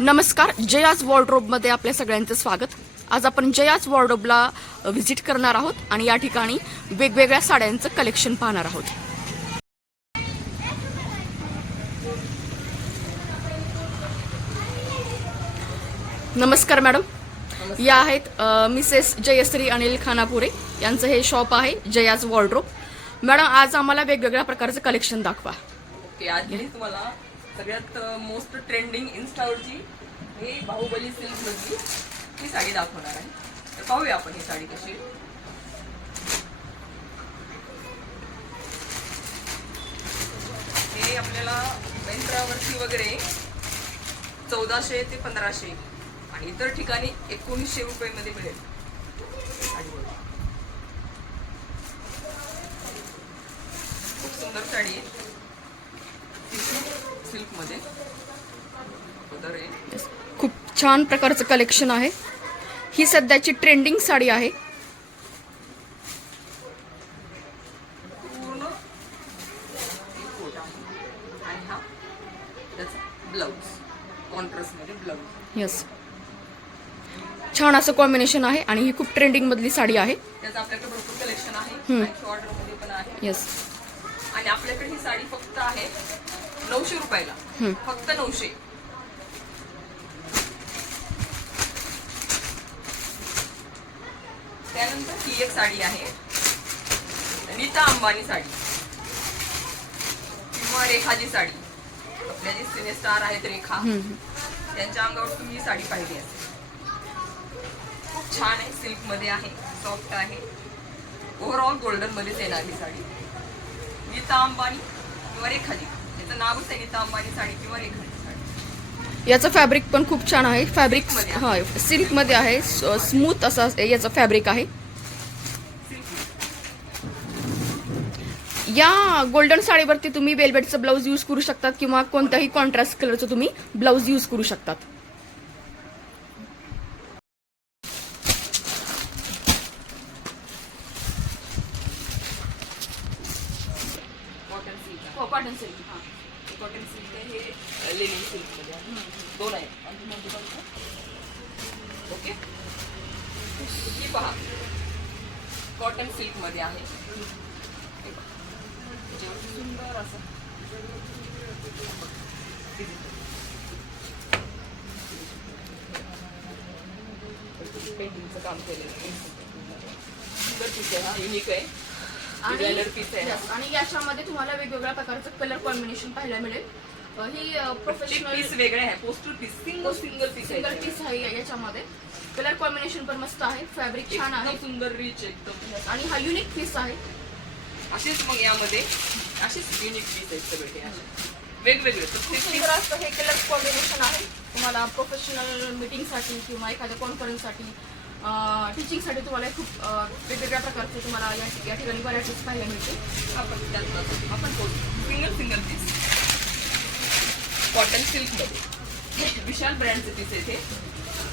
नमस्कार, जयाज वॉर्डरोबमध्ये आपल्या सगळ्यांचं स्वागत। आज आपण जयाज वॉर्डरोबला व्हिजिट करणार आहोत आणि या ठिकाणी वेगवेगळ्या साड्यांचं कलेक्शन पाहणार आहोत। नमस्कार मॅडम, या आहेत मिसेस जयश्री अनिल खानापुरे यांचं हे शॉप आहे जयाज वॉर्डरोब। मॅडम, आज आम्हाला वेगवेगळ्या प्रकारचं कलेक्शन दाखवा। ओके, आज मी तुम्हाला सगळ्यात मोस्ट ट्रेंडिंग इन्स्टावरची हे बाहुबली सिल्क मधली ही साडी दाखवणार आहे। तर पाहूया आपण ही साडी कशी। हे आपल्याला मेंट्रावरती वगैरे 1400 ते 1500 आणि इतर ठिकाणी 1900 रुपये मिळेल। खूप सुंदर साडी आहे, सिल्क मध्ये पदर आहे। खूप छान प्रकारचं कलेक्शन आहे। ही सध्याची ट्रेंडिंग साडी आहे। पूर्ण कोट आहे आणि हा त्याचा ब्लाउज कॉन्ट्रास्ट मध्ये ब्लाउज। यस, छान असं कॉम्बिनेशन आहे आणि ही खूप ट्रेंडिंग मधली साडी आहे। त्याचं आपल्याकडे भरपूर कलेक्शन आहे, ऑर्डर मध्ये पण आहे। यस, आणि आपल्याकडे ही साडी फक्त आहे 900 रुपयाला, फक्त 900। त्यानंतर ही एक साडी आहे नीता अंबानी साडी किंवा रेखाची साडी। आपल्या जे सिने स्टार आहेत रेखा, त्यांच्या अंगावर तुम्ही ही साडी पाहिली असेल। खूप छान आहे, सिल्क मध्ये आहे, सॉफ्ट आहे, ओव्हरऑल गोल्डन मध्येच येणार ही साडी। नीता अंबानी किंवा रेखाजी, त्याचं नावच आहे नीता अंबानी साडी किंवा रेखाजी साडी। याचं फॅब्रिक पण खूप छान आहे। फॅब्रिक हा सिल्क मध्ये आहे, स्मूथ असा याचं फॅब्रिक आहे। या गोल्डन साडीवरती तुम्ही वेलवेटचं ब्लाऊज यूज करू शकतात किंवा कोणत्याही कॉन्ट्रास्ट कलरचं तुम्ही ब्लाऊज यूज करू शकतात। कॉटन सिल्क, कॉटन सिल्क आहे, हे लेनिन सिल्क मध्ये आहे, दोन आहे। ओके, ही पहा कॉटन सिल्क मध्ये आहे, सुंदर असं पेंटिंगचं काम केलेलं आहे। सुंदर पीस आहे, हा युनिक आहे, डिझायनर पीस आहे। आणि याच्यामध्ये तुम्हाला वेगवेगळ्या प्रकारचं कलर कॉम्बिनेशन पाहायला मिळेल। ही प्रोफेशनल पीस वेगळे आहे, पोस्टर पीस, सिंगल पीस आहे। याच्यामध्ये कलर कॉम्बिनेशन पण मस्त आहे, फॅब्रिक छान आहे, सुंदर रिच एकदम, आणि हा युनिक पीस आहे। असेच मग यामध्ये असेच युनिक पीस आहेत सगळे, असे वेगवेगळे सुंदर असं हे कलर कॉम्बिनेशन आहे। तुम्हाला प्रोफेशनल मीटिंगसाठी किंवा एखाद्या कॉन्फरन्ससाठी, टीचिंगसाठी तुम्हाला खूप वेगवेगळ्या प्रकारचे तुम्हाला या ठिकाणी व्हरायटीज पाहायला मिळते। आपण सिंगल पीस कॉटन सिल्क मध्ये, विशाल ब्रँडचे पीस आहे,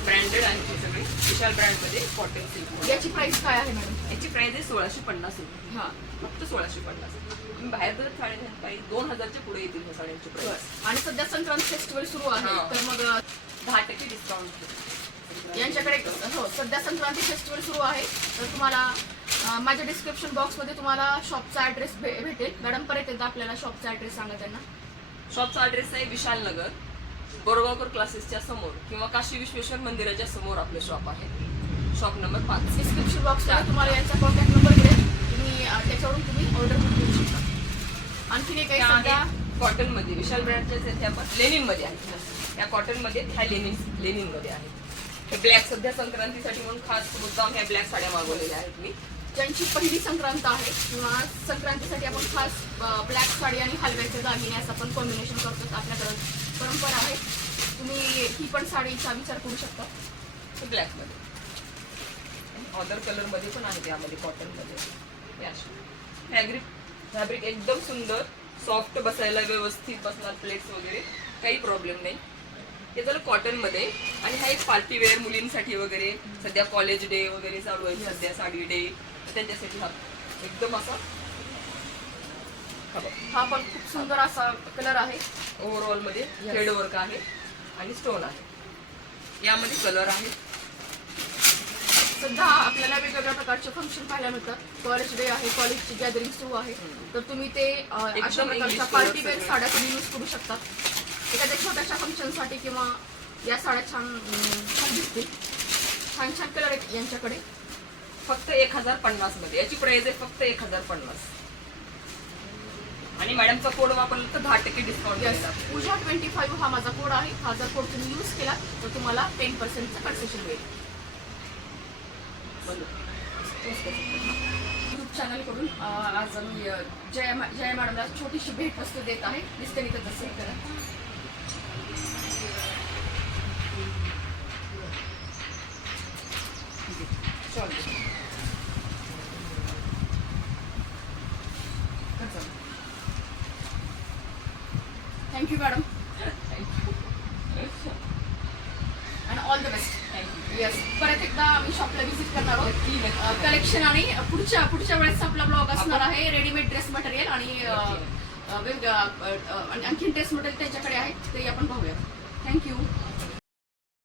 ब्रँडेड आहे ते सगळे, विशाल ब्रँड मध्ये कॉटन सिल्क। याची प्राइस काय आहे मॅडम? याची प्राइस आहे 1650 रुपये। हा, फक्त 1650। तुम्ही बाहेर जर साड्या घ्याल पाहिजे 2000च्या पुढे येतील ह्या साड्यांची प्राइस। आणि सध्या संक्रांत फेस्टिवल सुरू आहे, तर मग 10% डिस्काउंट यांच्याकडे। हो, सध्या संक्रांती फेस्टिवल सुरू आहे, तर तुम्हाला माझ्या डिस्क्रिप्शन बॉक्समध्ये तुम्हाला शॉपचा ऍड्रेस भेटेल। मॅडम, परत एकदा आपल्याला शॉपचा ऍड्रेस सांगा त्यांना। शॉपचा ऍड्रेस आहे विशाल नगर, बोरगावकर क्लासेसच्या समोर किंवा काशी विश्वेश्वर मंदिराच्या समोर आपलं शॉप आहे, शॉप नंबर 5। डिस्क्रिप्शन बॉक्सला तुम्हाला यांचा कॉन्टॅक्ट नंबर मिळेल, तुम्ही त्याच्यावरून तुम्ही ऑर्डर करू शकता। आणखी एक काही सध्या कॉटन मध्ये विशाल ब्रँडच्याच इथे आपण लेनिन मध्ये आहे, या कॉटन मध्ये ह्या लेनिन मध्ये आहे। हे ब्लॅक सध्या संक्रांतीसाठी म्हणून खास मुद्दाम ह्या ब्लॅक साड्या मागवलेल्या आहेत मी, ज्यांची पहिली संक्रांत आहे किंवा संक्रांतीसाठी आपण खास ब्लॅक साडी आणि हलव्याचे दागिने असं आपण कॉम्बिनेशन करतो। आपल्याकडे परंपरा आहे, तुम्ही ही पण साडीचा विचार करू शकता। ब्लॅक मध्ये अदर कलर मध्ये पण आहे, त्यामध्ये कॉटन मध्ये फॅब्रिक एकदम सुंदर, सॉफ्ट, बसायला व्यवस्थित बसणार, प्लेट्स वगैरे काही प्रॉब्लेम नाही। हे झालं कॉटन मध्ये। आणि हा एक पार्टी वेअर मुलींसाठी वगैरे, सध्या कॉलेज डे वगैरे चालू आहे, सध्या साडी डे, त्यांच्यासाठी हा एकदम असा हा पण खूप सुंदर असा कलर आहे। ओव्हरऑल मध्ये थ्रेड वर्क आहे आणि स्टोन आहे। यामध्ये कलर आहे. सध्या आपल्याला वेगवेगळ्या प्रकारचे फंक्शन पाहायला मिळतात. कॉलेज डे आहे, कॉलेजची गॅदरिंग सुरू आहे, तर तुम्ही ते अशा प्रकारच्या English पार्टी वेअर colors साड्या तुम्ही यूज करू शकतात. एखाद्या छोट्याशा फंक्शनसाठी किंवा या साड्या छान छान दिसतील. छान छान कलर आहेत यांच्याकडे. फक्त 1050 मध्ये याची प्राइस आहे फक्त 1050. आणि मॅडमचा कोड वापरला तर 10% डिस्काउंट यस, मिळणार. पूजा 25 हा माझा कोड आहे. हा जर कोड तुम्ही यूज केला तर तुम्हाला 10% कन्सेशन मिळेल. यूट्यूब चॅनलकडून आज मी जया मॅडमला छोटीशी भेट वस्तू देत आहे. दिसते मी तर तसं करा. थँक्यू मॅडम आणि ऑल द बेस्ट. येस, परत एकदा आम्ही शॉपला व्हिजिट करणार आहोत. कलेक्शन आणि पुढच्या वेळेस आपला ब्लॉग असणार आहे रेडीमेड ड्रेस मटेरियल आणि आणखीन ड्रेस मटेरियल त्याच्याकडे आहे ते आपण पाहूया. थँक्यू.